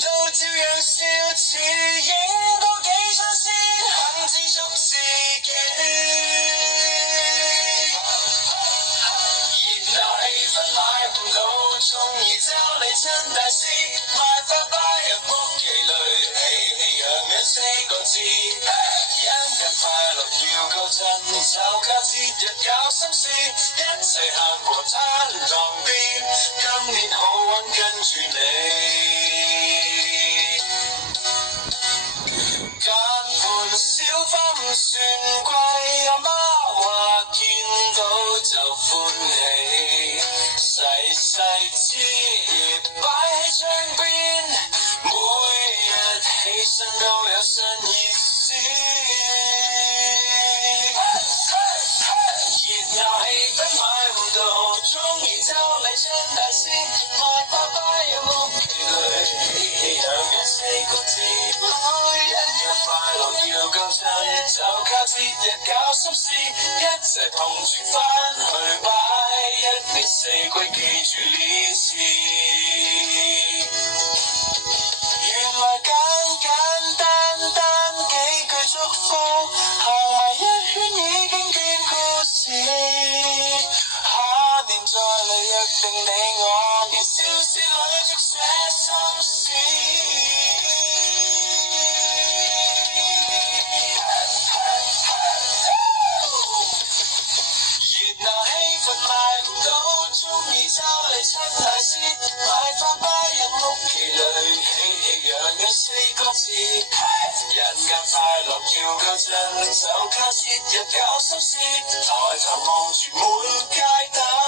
都照樣笑，似影多幾張先肯知足自己。熱鬧氣氛買唔到，鍾意找你親大師，賣花擺入屋企裏，喜氣洋洋四個字。因日快樂要夠真，就靠節日搞心思，一齊行過攤檔邊，今年好運跟住你。間盤小花唔算貴，阿媽話見到就歡喜，細細枝葉擺喺窗邊，每日起身都有新意思。熱鬧氣氛買唔到，鍾意周禮張大師，賣花擺入屋企裏，喜氣洋洋四個字。一日快樂要夠真，就靠節日搞心思，一齊同住返去擺，一年四季記住呢次。原來簡簡單單幾句祝福，行埋一圈已經變故事。下年再嚟約定你我，年少時裏續寫心事。熱鬧氣氛買唔到，鍾意找你親大師，賣花擺入屋企裏，喜氣洋洋四個字。人間快樂要夠真，就靠節日搞心思，抬頭望住滿街燈。